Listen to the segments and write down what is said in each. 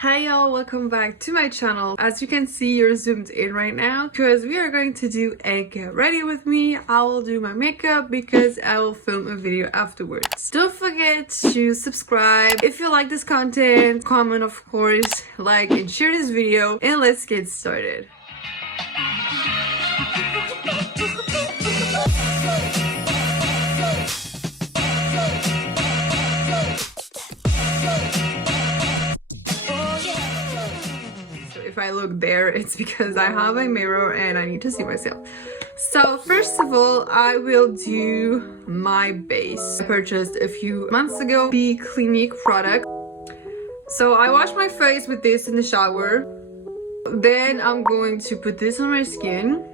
Hi y'all, welcome back to my channel. As you can see, you're zoomed in right now because we are going to do a get ready with me. I will do my makeup because I will film a video afterwards. Don't forget to subscribe if you like this content, comment of course, like and share this video, and let's get started. If I look there, it's because I have a mirror and I need to see myself. So first of all, I will do my base. I purchased a few months ago the Clinique product. So I wash my face with this in the shower. Then I'm going to put this on my skin.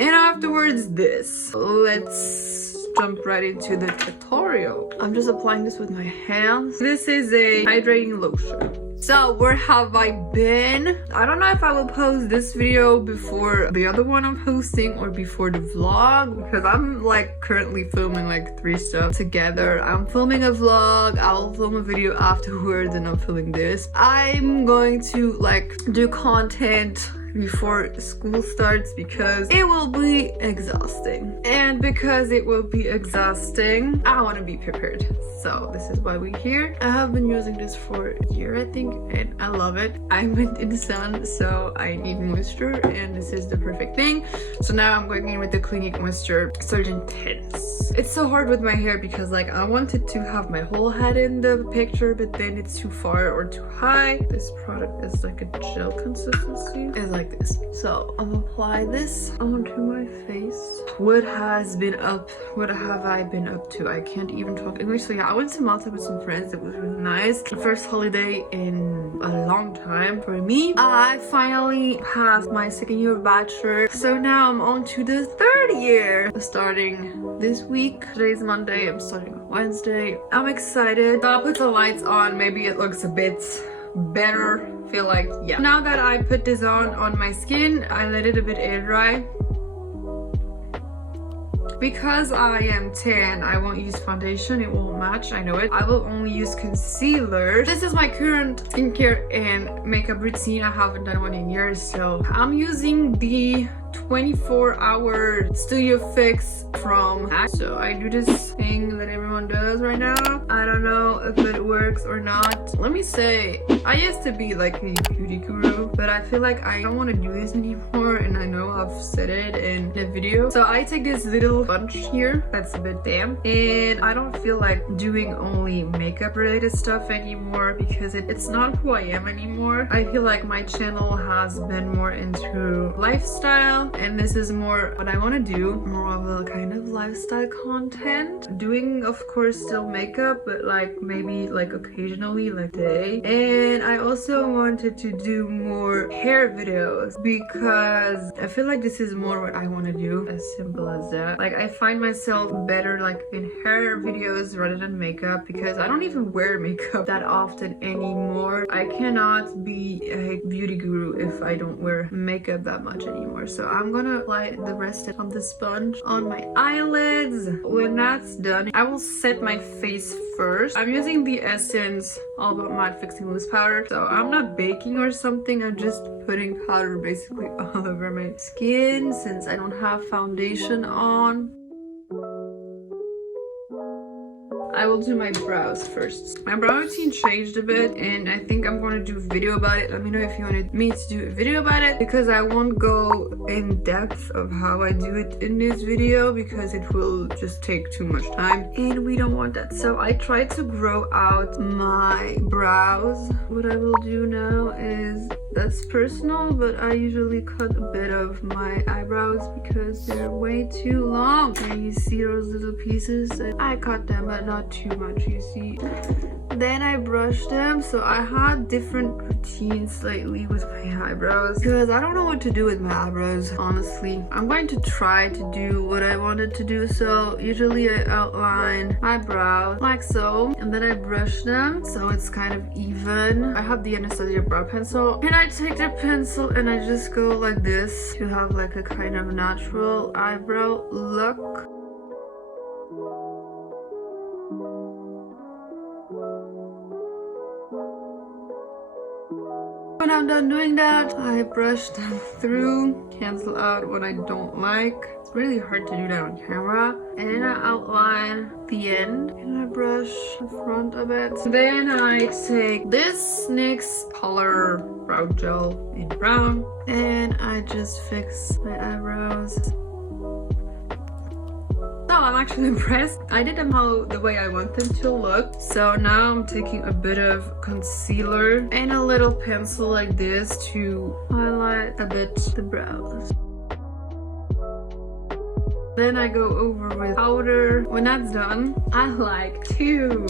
And afterwards this. Let's jump right into the tutorial. I'm just applying this with my hands. This is a hydrating lotion. So where have I been? I don't know if I will post this video before the other one I'm posting or before the vlog, because I'm like currently filming like 3 stuff together. I'm filming a vlog, I'll film a video afterwards, and I'm filming this. I'm going to like do content before school starts because it will be exhausting, and because it will be exhausting I want to be prepared. So this is why we're here. I have been using this for a year I think, and I love it. I'm in the sun, so I need moisture, and this is the perfect thing. So now I'm going in with the Clinique Moisture Surge Intense. It's so hard with my hair because like I wanted to have my whole head in the picture, but then it's too far or too high. This product is like a gel consistency. It's like this. So I'm gonna apply this onto my face. What have I been up to? I can't even talk English. So yeah, I went to Malta with some friends. It was really nice. The first holiday in a long time for me. I finally passed my 2nd year of bachelor, so now I'm on to the 3rd year starting this week. Today's Monday, I'm starting on Wednesday. I'm excited. So I'll put the lights on, maybe it looks a bit better. Feel like, yeah. Now that I put this on my skin, I let it a bit air dry. Because I am tan, I won't use foundation, it won't match, I know it. I will only use concealer. This is my current skincare and makeup routine. I haven't done one in years, so I'm using the 24-hour Studio Fix from MAC. So I do this thing that everyone does right now. I don't know if it works or not. Let me say, I used to be like a beauty guru, but I feel like I don't want to do this anymore, and I know I've said it in the video. So I take this little sponge here that's a bit damp, and I don't feel like doing only makeup related stuff anymore because it's not who I am anymore. I feel like my channel has been more into lifestyle, and this is more what I want to do, more of a kind of lifestyle content. Doing of course still makeup, but like maybe like occasionally, like today. And I also wanted to do more hair videos because I feel like this is more what I want to do, as simple as that. Like I find myself better like in hair videos rather than makeup, because I don't even wear makeup that often anymore. I cannot be a beauty guru if I don't wear makeup that much anymore. So I'm gonna apply the rest of the sponge on my eyelids. When that's done, I will set my face first. I'm using the Essence All About Matte Fixing Loose powder. So I'm not baking or something, I'm just putting powder basically all over my skin since I don't have foundation on. I will do my brows first. My brow routine changed a bit, and I think I'm going to do a video about it. Let me know if you wanted me to do a video about it, because I won't go in depth of how I do it in this video because it will just take too much time, and we don't want that. So I tried to grow out my brows. What I will do now is, that's personal, but I usually cut a bit of my eyebrows because they're way too long. And you see those little pieces? I cut them, but not too much, you see. Then I brush them. So I had different routines lately with my eyebrows because I don't know what to do with my eyebrows, honestly. I'm going to try to do what I wanted to do. So usually I outline my brows like so, and then I brush them so it's kind of even. I have the Anastasia brow pencil, and I take the pencil and I just go like this to have like a kind of natural eyebrow look. when I'm done doing that, I brush them through, cancel out what I don't like. It's really hard to do that on camera. And then I outline the end and I brush the front of it. Then I take this NYX color brow gel in brown and I just fix my eyebrows. So I'm actually impressed. I did them the way I want them to look. So now I'm taking a bit of concealer and a little pencil like this to highlight a bit the brows. Then I go over with powder. When that's done, I like to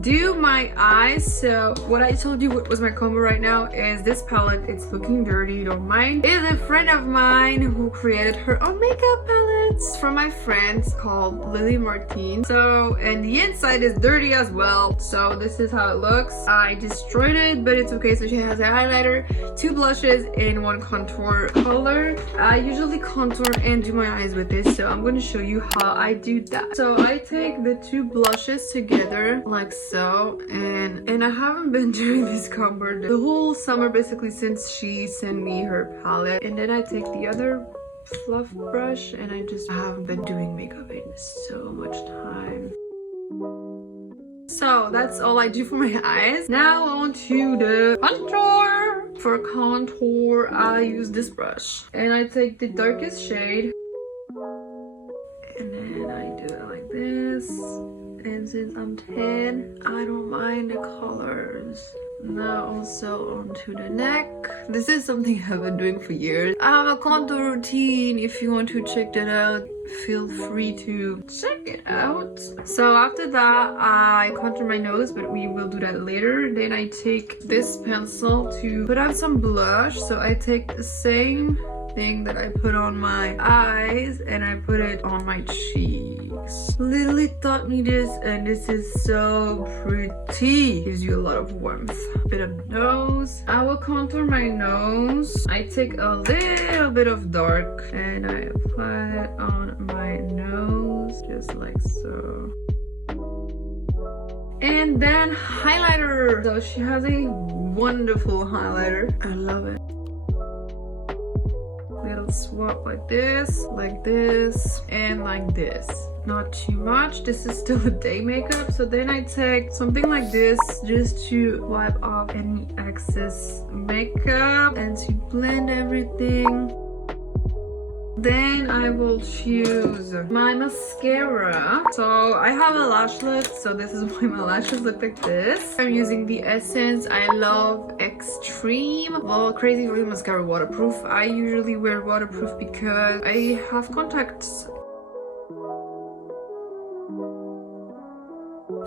do my eyes. So what I told you what was my combo right now is this palette. It's looking dirty, don't mind. It's a friend of mine who created her own makeup palettes from my friends called Lily Martin. So, and the inside is dirty as well. So this is how it looks. I destroyed it, but it's okay. So she has a highlighter, 2 blushes, and 1 contour color. I usually contour and do my eyes with this. So I'm going to show you how I do that. So I take the 2 blushes together like so, and I haven't been doing this combo the whole summer basically since she sent me her palette. And then I take the other fluff brush and I haven't been doing makeup in so much time. So that's all I do for my eyes. Now on to the contour. For contour I use this brush and I take the darkest shade and then I do it like this. And since I'm tan, I don't mind the colors. Now also onto the neck. This is something I've been doing for years. I have a contour routine. If you want to check that out, feel free to check it out. So after that, I contour my nose, but we will do that later. Then I take this pencil to put on some blush. So I take the same thing that I put on my eyes and I put it on my cheeks. Lily taught me this and this is so pretty. Gives you a lot of warmth. Bit of nose. I will contour my nose. I take a little bit of dark and I apply it on my nose just like so. And then highlighter. So she has a wonderful highlighter. I love it. Little swap like this, and like this. Not too much. This is still a day makeup. So then I take something like this just to wipe off any excess makeup and to blend everything. Then I will choose my mascara. So I have a lash lift, so this is why my lashes look like this. I'm using the Essence I Love Extreme Crazy Real Mascara Waterproof. I usually wear waterproof because I have contacts.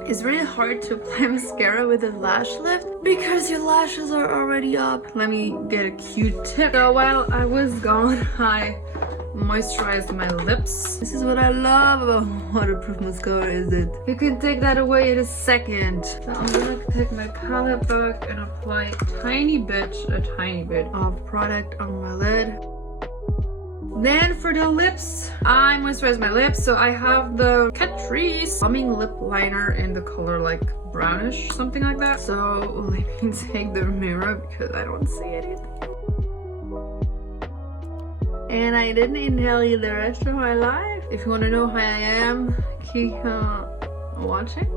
It's really hard to apply mascara with a lash lift because your lashes are already up. Let me get a Q-tip. So while I was gone, I moisturized my lips. This is what I love about waterproof mascara, is that you can take that away in a second. So I'm gonna take my palette back and apply a tiny bit of product on my lid. Then for the lips, I moisturize my lips. So I have the Catrice Plumbing Lip Liner in the color like brownish, something like that. So let me take the mirror because I don't see anything. And I didn't inhale you the rest of my life. If you want to know how I am, keep watching.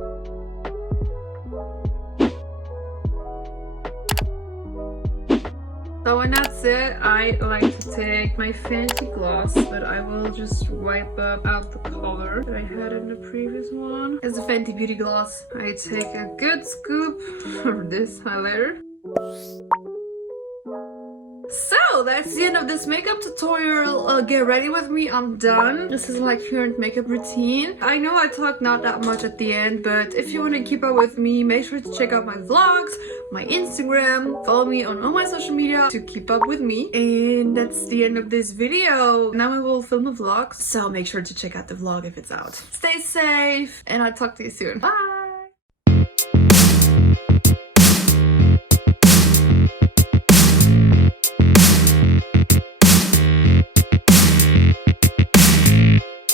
So when that's it, I like to take my fancy gloss, but I will just wipe out the color that I had in the previous one. It's a Fenty Beauty gloss. I take a good scoop of this highlighter. So that's the end of this makeup tutorial. Get ready with me, I'm done. This is like current makeup routine. I know I talk not that much at the end, but if you want to keep up with me, make sure to check out my vlogs, my Instagram, follow me on all my social media to keep up with me. And that's the end of this video. Now I will film a vlog, so make sure to check out the vlog if it's out. Stay safe and I'll talk to you soon. Bye!